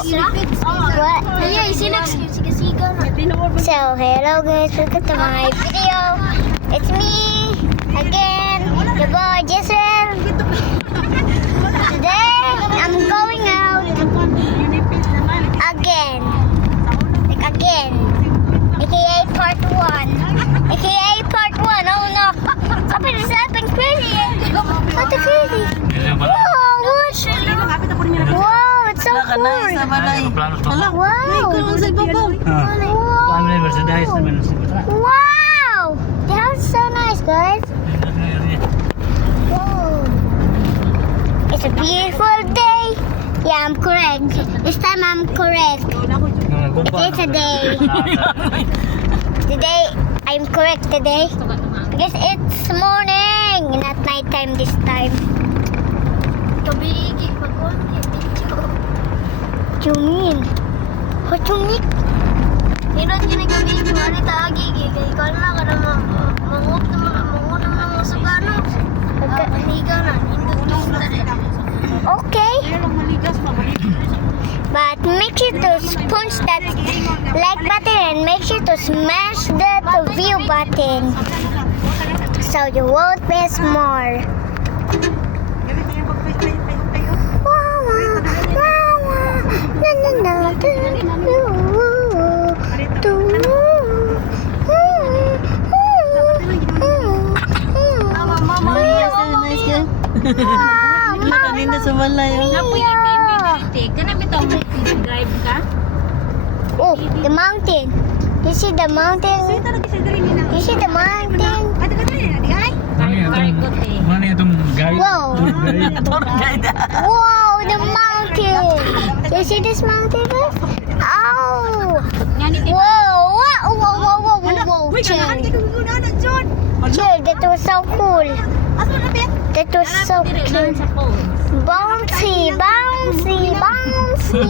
what? So, hello guys, welcome to my video. It's me again, the boy Giselle. Today, I'm going out again. Like again. AKA part 1. AKA part 1. Oh no. Something is happening crazy. What the crazy? Wow, what? Wow, it's so cool. Wow! The house is so nice, guys. Whoa. It's a beautiful day. Yeah, I'm correct. This time I'm correct. It is a day. Today, I'm correct today. Because it's morning, not nighttime this time. What you mean? What you mean? Inon ginagabi ko ani taagi kay ikaw na kada mangup na mga sugano. Maniga na indot Okay. But make sure to punch that like button and make sure to smash that view button so you won't miss more. Kanina sa balay. Oh, the mountain. You see the mountain? You see the mountain? Mana itong guide? Whoa. Whoa, the mountain. You see this mountain? Oh. Whoa, whoa, whoa, whoa, whoa, chill. Chill, that was so cool. That was so cute. Bouncy, bouncy, bouncy.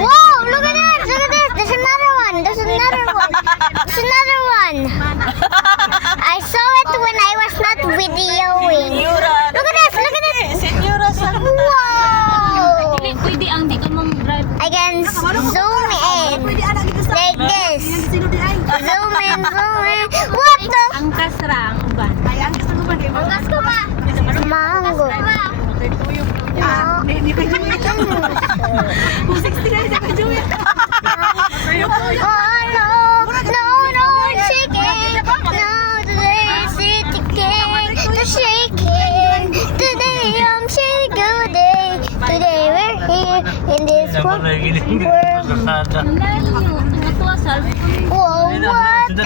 Whoa, look at that, look at this. There's another one. There's another one. There's another one. I saw it when I was not videoing. Look at this, look at this. Wow. I can zoom in like this. Zoom in, zoom in. What the? Angkas ra ang uban. Angkas ko ba? Mango. Chicken. No, today's the king. The shaking. Today I'm shaking good day. Today we're here in this world. Whoa, what is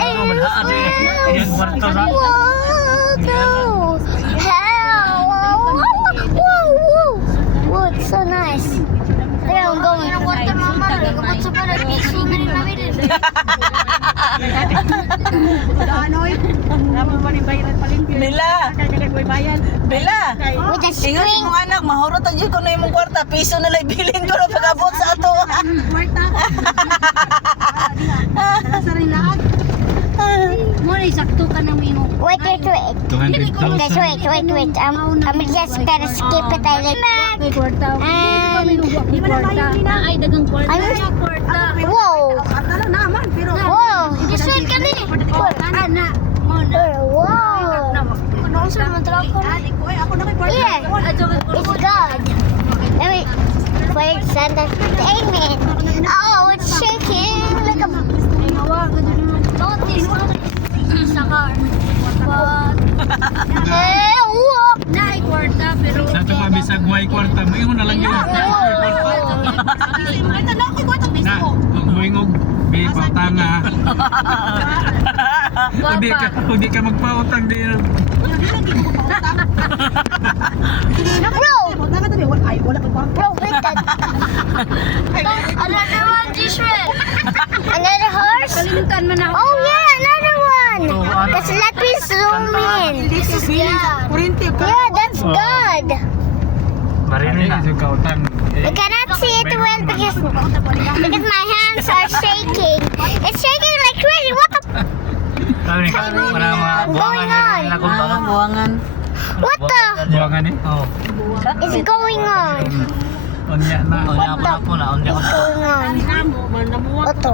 this? Whoa, hell. Whoa. Whoa, it's so nice. There I'm going. Bella. With the Ingat string. mong anak, mahurot ang ko na imong kwarta. Piso na lang bilhin ko na pag-abot sa ato. Sakto ka ng mingo. Wait. Guys, 200,000. wait. I'm just gonna skip it. I like that. And Ay dagang kwarta. whoa. Whoa. Isuot ka din. Ana. Wow. Yeah, it's good. Let me wait, entertainment. Oh, it's shaking like a. Hey, whoa. Naay kwarta pero Sa ito pa bisag way kwarta, mo na lang yun. Na, magbuingog, may pautanga. Hindi ka magpautang din. Bro, wait that. another one, Israel. Another horse? Kalimutan mo na. Oh yeah, another one. Let's let me zoom in. This is Yeah, that's good. Marinin na. Yung kautang. We cannot Because my hands are shaking. It's shaking like crazy. What the? Sabi ni para mga buwangan Going nila on? kung Buwangan. What the buwangan eh. Oh. is going on? Unya na. What the is going on? What the?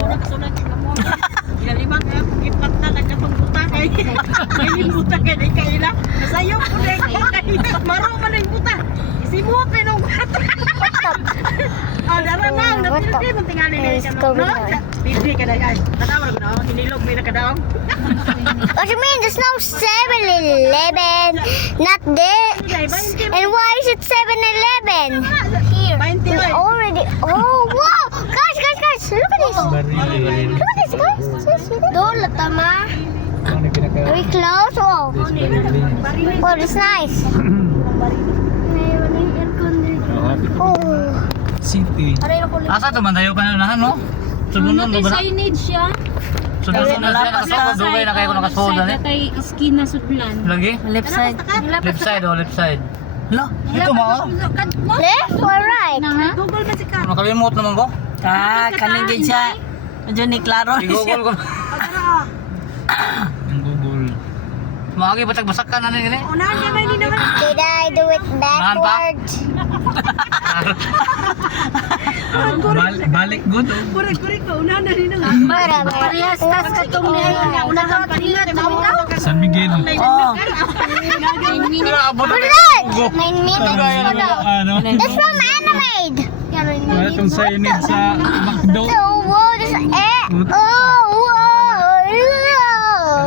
What do you mean? There's no 7-Eleven. Not there. And why is it 7-Eleven? Here. We already. Oh, wow! Guys! Look at this! Baril. Look at this, guys! See that? Doon, tama. Ano pinaka? Very close. Oh, Baril. oh, that's nice. Oh, City. Asa to man tayo kanunahan no? Sugunon do ba? Signage siya. Sugunon na siya nakasod dugay na kayo ko nakasod na. Kay iskin na sudlan. Lagi? Left side. Left side o left side. Lo, ito mo. left or right? Na ha? Nakalimot naman ko. Kaning din siya. Medyo ni klaro na siya. I-google ko. Ang Google. Maagi batag basakan na ni. Did I do it backwards? Balik good oh. Parehas tas katong San Miguel. Oh. 9 minutes. Ano? That's from Animaid. Wala itong signage sa McDo. Oh, whoa, this oh, whoa.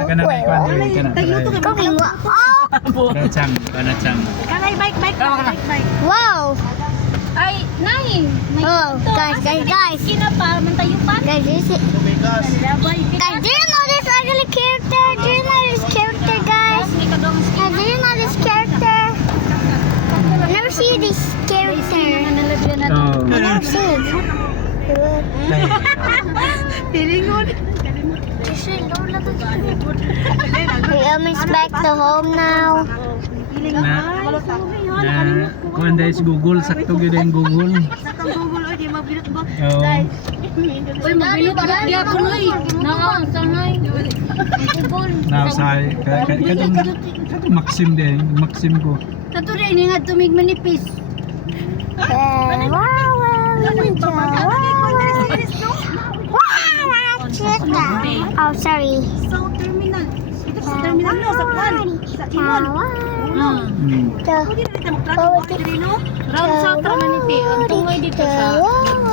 Kana Wait, cooking. Kanachang. Wow. Ay, nay. Oh, guys. Kina pa man tayo pa. Guys, do you see? Guys, do you know this ugly character? Do you know this character, guys? Do you know this character? I never see this character. Oh. I never see it. We almost back to home now. Na kuan dahil sa Google, sakto gyud ang Google. Oh. Uy, mabilot di ako noy. Naa, sangay. Now say kadong Maxim din, Maxim ko. Kato rin nga tumig manipis. Oh, sorry. Round sa manipis. Ang tungoy dito sa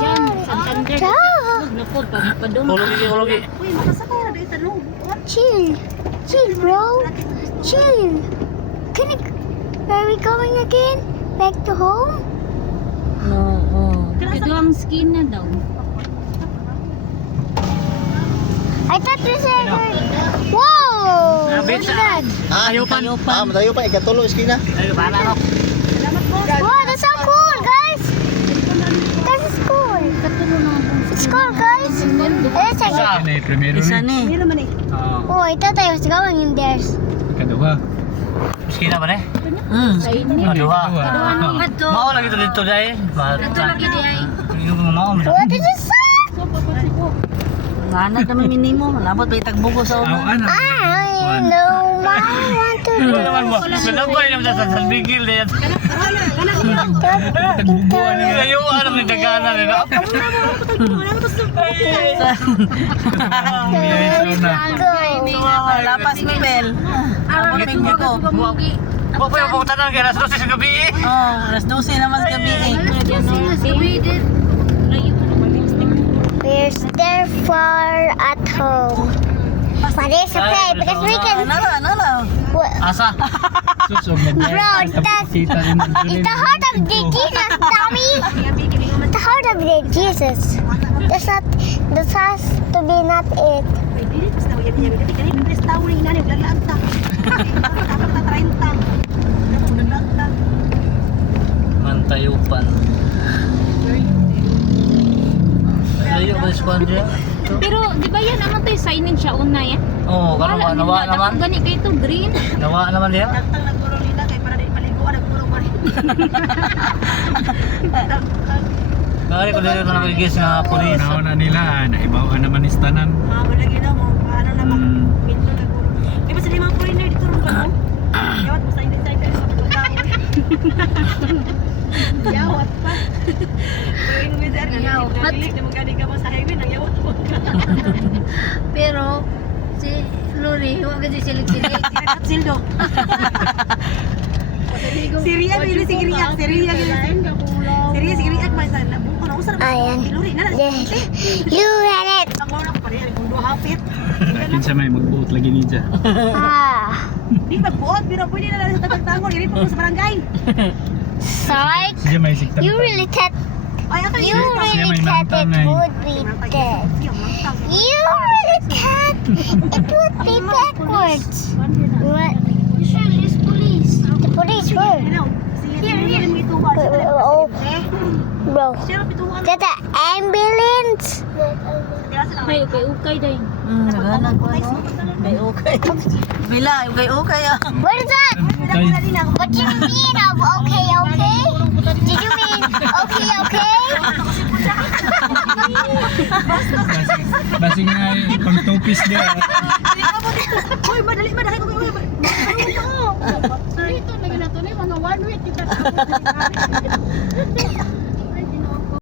Diyan, Santander. Napod pa padung. Hulugi. Chill, bro. Chill. Where are we going again? Back to home? Ito ang skin na daw. I thought we said whoa! What's that? Ayupan. Matayo pa, ikatulo, iskina. Ay, bala ko. Wow, that's so cool, guys! This is cool. It's cool, guys. Let's check it. Ano yung primero Isa ni? ni. Oh, I thought I was going in there. Ikaduha. Skina ba ni? Ikaduha. Mao lagi dito dai. Ito lagi di ay. Yung mao. What did you say? Manag kami minimo. Labot pa itagbugo sa Aw, ulo. ano? I know I want to do. Naman mo. Sinabay naman sa salbigil na yan. Tagbubuan niya. Kayo, ano ni dagana nila? Lapas ni Bel. Labot pinggo ko. Bapak yung pumunta na kaya alas 12 sa gabi eh. Oh, alas 12 naman sa gabi eh. We're still far at home. But it's okay because we can. Nala. Asa? Susog na Bro, that's kita rin ng it's the heart of the Jesus, dummy. The heart of the Jesus. This has to be not it. Mantayupan. Layo ba sa kanya? Pero di ba yan naman tayo signage siya una yan? Oo, nawa naman. Gani kayo ito green. Nawa naman dia. Ari ko dito na nagigis nga pulis. Nauna nila, naibaw naman istanan. Wala gina mo. Ano naman. Mm. Minto na guro. Di ba sa limang foreigner dito rin ka mo? Yawat mo sa inside sa pagkakao. Yawat pa. Foreign wizard. Nalilig na magani ka mo sa highway. Nang yawat mo ka. Pero, si Lori, huwag kasi silik-silik. Sildo. Siriya gini si Giriak. Siriya gini. Siriya si Giriak. Masa na buko na usar. Ayan. Luri na. You had it. Ako na pa rin. Kung dua hapit. Kinsa may magbuot lagi ni Dja. Ah. Di magbuot. Pero pwede na lang sa tagtangon. Gini po sa barangay. Psych. Siya may siktan. You really thought Ay, ako you yun. really may thought mantang it na eh. would be dead. You really thought it would be backwards. What? Usually, police. The police were. Oh, bro. That's the ambulance. Ay, ukay dahin. Naghanap ko ano? Kay okay. Bila, kay okay ah. What is that? Tay, What do you mean of okay, okay? Did you mean okay, okay? basing nga pang tupis dia. Hoy, madali ko. Dito, lagi na ito na yung mga one week kita.